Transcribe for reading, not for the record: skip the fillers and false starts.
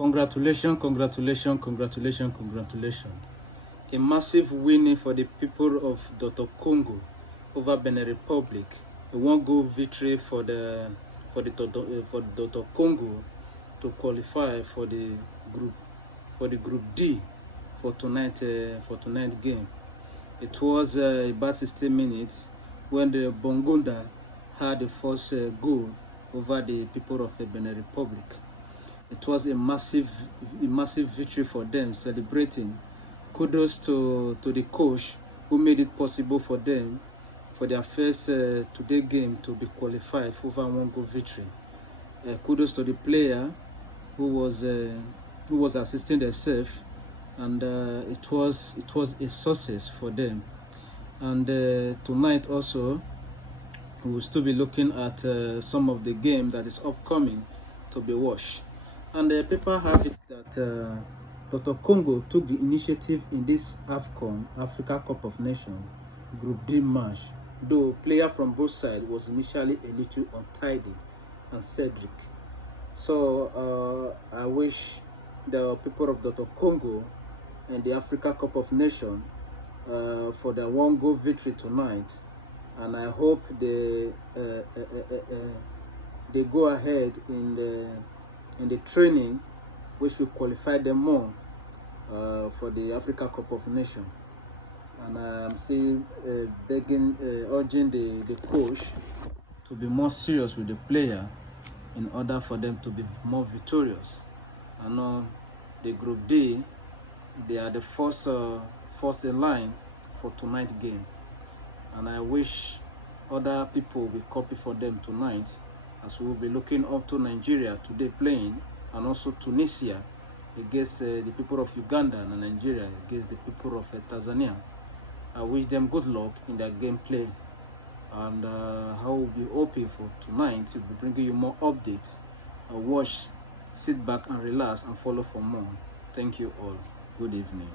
Congratulations, congratulations, congratulations, congratulations. A massive winning for the people of Dr. Congo over Benin Republic. A one-goal victory for the Dr. Congo to qualify for the group D for tonight game. It was about 60 minutes when the Bongonda had the first goal over the people of the Benin Republic. It was a massive victory for them, celebrating. Kudos to the coach who made it possible for them, for their first today game, to be qualified for over one-goal victory. Kudos to the player who was assisting themselves, and it was a success for them. And tonight also, we will still be looking at some of the game that is upcoming to be watched. And the paper have it that Dr. Congo took the initiative in this AFCON, Africa Cup of Nations, Group D match, though player from both sides was initially a little untidy and Cedric. So I wish the people of Dr. Congo and the Africa Cup of Nations for their one-goal victory tonight, and I hope they go ahead in the training, which will qualify them more for the Africa Cup of Nations. And I'm still urging the coach to be more serious with the player in order for them to be more victorious. I know the Group D, they are the first in line for tonight's game, and I wish other people will copy for them tonight, as we will be looking up to Nigeria today playing, and also Tunisia against the people of Uganda, and Nigeria against the people of Tanzania. I wish them good luck in their gameplay, and I will be hoping for tonight to be bringing you more updates. Watch, sit back and relax and follow for more. Thank you all. Good evening.